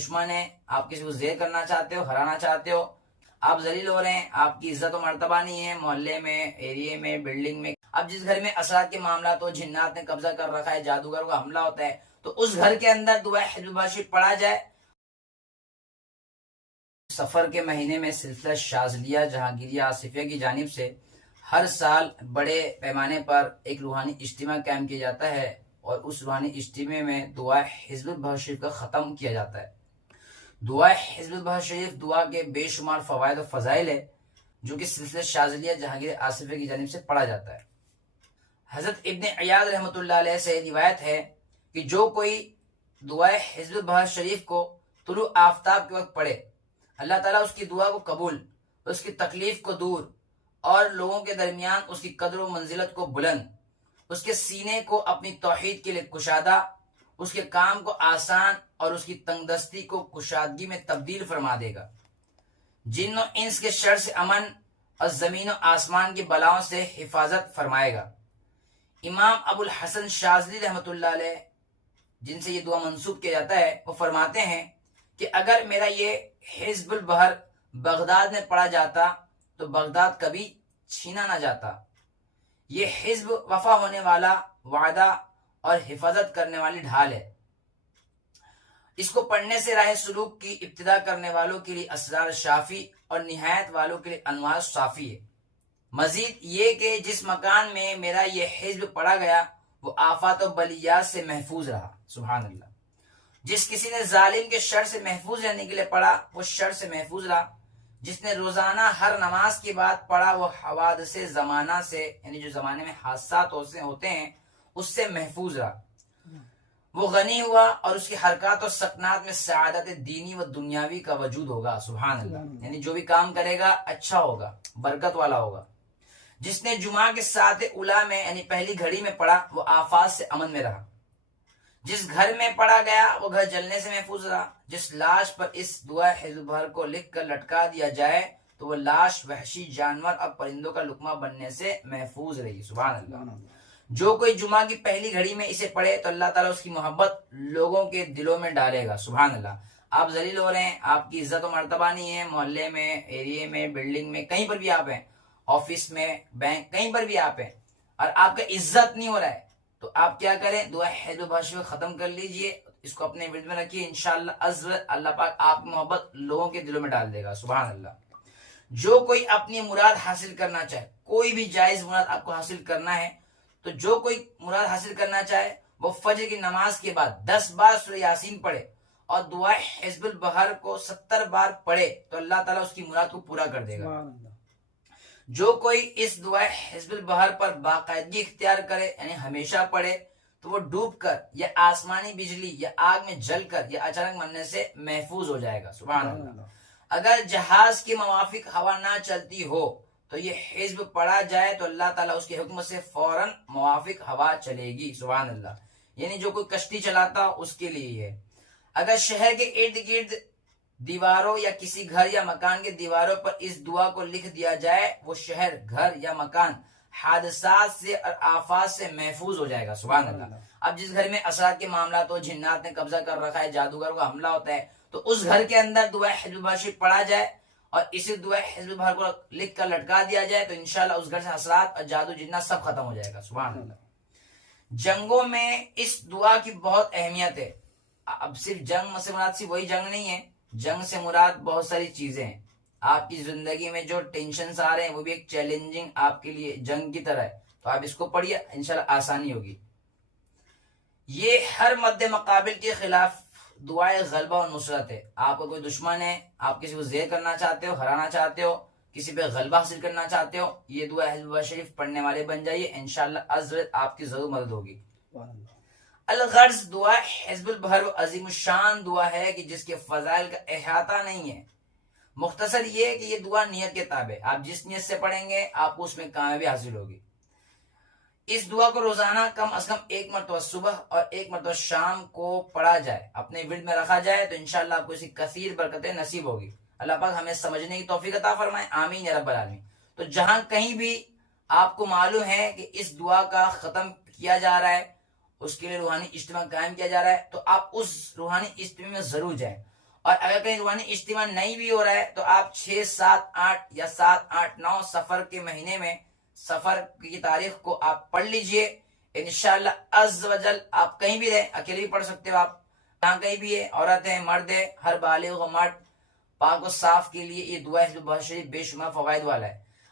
دشمن ہے، آپ کسی کو زیر کرنا چاہتے ہو، ہرانا چاہتے ہو، آپ ذلیل ہو رہے ہیں، آپ کی عزت و مرتبہ نہیں ہے محلے میں، ایریے میں، بلڈنگ میں. اب جس گھر میں اثرات کے معاملات ہو، جنات نے قبضہ کر رکھا ہے، جادوگروں کا حملہ ہوتا ہے، تو اس گھر کے اندر دعا حزب اللہ شریف پڑھا جائے. سفر کے مہینے میں سلسلہ شاذلیہ جہانگیریہ آصفیہ کی جانب سے ہر سال بڑے پیمانے پر ایک روحانی اجتماع قائم کیا جاتا ہے، اور اس روحانی اجتماع میں دعا حزب اللہ شریف کا ختم کیا جاتا ہے. دعا حزب اللہ شریف دعا کے بے شمار فوائد و فضائل ہے جو کہ سلسلہ شاذلیہ جہانگیر آصفیہ کی جانب سے پڑھا جاتا ہے. حضرت ابن عیاض رحمۃ اللہ علیہ سے روایت ہے کہ جو کوئی دعا حزب اللہ شریف کو طلوع آفتاب کے وقت پڑھے، اللہ تعالیٰ اس کی دعا کو قبول، اس کی تکلیف کو دور، اور لوگوں کے درمیان اس کی قدر و منزلت کو بلند، اس کے سینے کو اپنی توحید کے لیے کشادہ، اس کے کام کو آسان اور اس کی تنگ دستی کو کشادگی میں تبدیل فرما دے گا. جن و انس کے شر سے امن اور زمین و آسمان کی بلاؤں سے حفاظت فرمائے گا. امام ابو الحسن شاذلی رحمۃ اللہ علیہ، جن سے یہ دعا منسوب کیا جاتا ہے، وہ فرماتے ہیں کہ اگر میرا یہ حزب البحر بغداد میں پڑا جاتا تو بغداد کبھی چھینا نہ جاتا. یہ حزب وفا ہونے والا، وعدہ اور حفاظت کرنے والی ڈھال ہے. اس کو پڑھنے سے راہ سلوک کی ابتدا کرنے والوں کے لیے اسرار شافی اور نہایت والوں کے لیے انوار صافی ہے. مزید یہ کہ جس مکان میں میرا یہ حزب پڑھا گیا وہ آفات و بلیات سے محفوظ رہا. سبحان اللہ. جس کسی نے ظالم کے شر سے محفوظ رہنے کے لیے پڑھا وہ شر سے محفوظ رہا. جس نے روزانہ ہر نماز کے بعد پڑھا وہ حوادث زمانہ سے، یعنی جو زمانے میں حادثات ہوتے ہیں، اس سے محفوظ رہا. وہ غنی ہوا اور اس کی حرکات اور سکنات میں سعادت دینی و دنیاوی کا وجود ہوگا. سبحان اللہ. یعنی جو بھی کام کرے گا اچھا ہوگا، برکت والا ہوگا. جس نے جمعہ کے ساتھ اولا میں یعنی پہلی گھڑی میں پڑھا وہ آفات سے امن میں رہا. جس گھر میں پڑھا گیا وہ گھر جلنے سے محفوظ رہا. جس لاش پر اس دعا حزب بھر کو لکھ کر لٹکا دیا جائے تو وہ لاش وحشی جانور اور پرندوں کا لقمہ بننے سے محفوظ رہی. سبحان اللہ. جو کوئی جمعہ کی پہلی گھڑی میں اسے پڑھے تو اللہ تعالیٰ اس کی محبت لوگوں کے دلوں میں ڈالے گا. سبحان اللہ. آپ ذلیل ہو رہے ہیں، آپ کی عزت و مرتبہ نہیں ہے محلے میں، ایریے میں، بلڈنگ میں، کہیں پر بھی آپ ہیں، آفس میں، بینک، کہیں پر بھی آپ ہیں، اور آپ کا عزت نہیں ہو رہا ہے، تو آپ کیا کریں؟ دعا حزب بھاشی کو ختم کر لیجئے، اس کو اپنے ورد میں رکھیے. انشاءاللہ عزت اللہ پاک آپ کی محبت لوگوں کے دلوں میں ڈال دے گا. سبحان اللہ. جو کوئی اپنی مراد حاصل کرنا چاہے، کوئی بھی جائز مراد آپ کو حاصل کرنا ہے، تو جو کوئی مراد حاصل کرنا چاہے وہ فجر کی نماز کے بعد 10 بار سورہ یاسین پڑھے اور دعا حزب البحر کو 70 بار پڑھے تو اللہ تعالیٰ اس کی مراد کو پورا کر دے گا. جو کوئی اس دعا حزب البحر پر باقاعدگی اختیار کرے، یعنی ہمیشہ پڑھے، تو وہ ڈوب کر یا آسمانی بجلی یا آگ میں جل کر یا اچانک مرنے سے محفوظ ہو جائے گا. سبحان اللہ. اگر جہاز کی موافق ہوا نہ چلتی ہو تو یہ حزب پڑھا جائے تو اللہ تعالیٰ اس کے حکم سے فوراً موافق ہوا چلے گی. سبحان اللہ. یعنی جو کوئی کشتی چلاتا اس کے لیے ہے. اگر شہر کے ارد گرد دیواروں یا کسی گھر یا مکان کے دیواروں پر اس دعا کو لکھ دیا جائے وہ شہر، گھر یا مکان حادثات سے اور آفات سے محفوظ ہو جائے گا. سبحان اللہ. اب جس گھر میں اثرات کے معاملات ہو، جنات نے قبضہ کر رکھا ہے، جادوگروں کا حملہ ہوتا ہے، تو اس گھر کے اندر دعا حزب باشی پڑھا جائے اور اسی دعا حزب بھر کو لکھ کر لٹکا دیا جائے تو انشاءاللہ اس گھر سے حسرات اور جادو جنات سب ختم ہو جائے گا. سبحان اللہ. جنگوں میں اس دعا کی بہت اہمیت ہے. اب صرف جنگ سے مراد صرف وہی جنگ نہیں ہے، جنگ سے مراد بہت ساری چیزیں ہیں. آپ کی زندگی میں جو ٹینشنز آ رہے ہیں وہ بھی ایک چیلنجنگ آپ کے لیے جنگ کی طرح ہے، تو آپ اس کو پڑھیے، انشاءاللہ آسانی ہوگی. یہ ہر مد مقابل کے خلاف دعائے غلبہ و نصرت ہے. آپ کا کوئی دشمن ہے، آپ کسی کو زیر کرنا چاہتے ہو، ہرانا چاہتے ہو، کسی پہ غلبہ حاصل کرنا چاہتے ہو، یہ دعا حزب اللہ شریف پڑھنے والے بن جائیے، انشاءاللہ عزت آپ کی ضرور مدد ہوگی. الغرض دعا حزب البحر عظیم الشان دعا ہے کہ جس کے فضائل کا احاطہ نہیں ہے. مختصر یہ کہ یہ دعا نیت کے تابع، آپ جس نیت سے پڑھیں گے آپ کو اس میں کامیابی حاصل ہوگی. اس دعا کو روزانہ کم از کم 1 مرتبہ صبح اور 1 مرتبہ شام کو پڑھا جائے، اپنے ورد میں رکھا جائے تو انشاءاللہ آپ کو اسی کثیر برکتیں نصیب ہوگی. اللہ پاک ہمیں سمجھنے کی توفیق عطا فرمائے، آمین یا رب العالمین. تو جہاں کہیں بھی آپ کو معلوم ہے کہ اس دعا کا ختم کیا جا رہا ہے، اس کے لیے روحانی اجتماع قائم کیا جا رہا ہے، تو آپ اس روحانی اجتماع میں ضرور جائیں اور اگر کہیں روحانی اجتماع نہیں بھی ہو رہا ہے تو آپ 6، 7، 8 یا 7، 8، 9 سفر کے مہینے میں سفر کی تاریخ کو آپ پڑھ لیجئے، انشاءاللہ عز و جل آپ کہیں بھی رہیں، اکیلے بھی پڑھ سکتے ہو، آپ جہاں کہیں بھی ہے، عورت ہے، مرد ہے، ہر بالغ و مرد پاک و صاف کے لیے یہ دعا حزب بہت شریف بے شمار فوائد والا ہے۔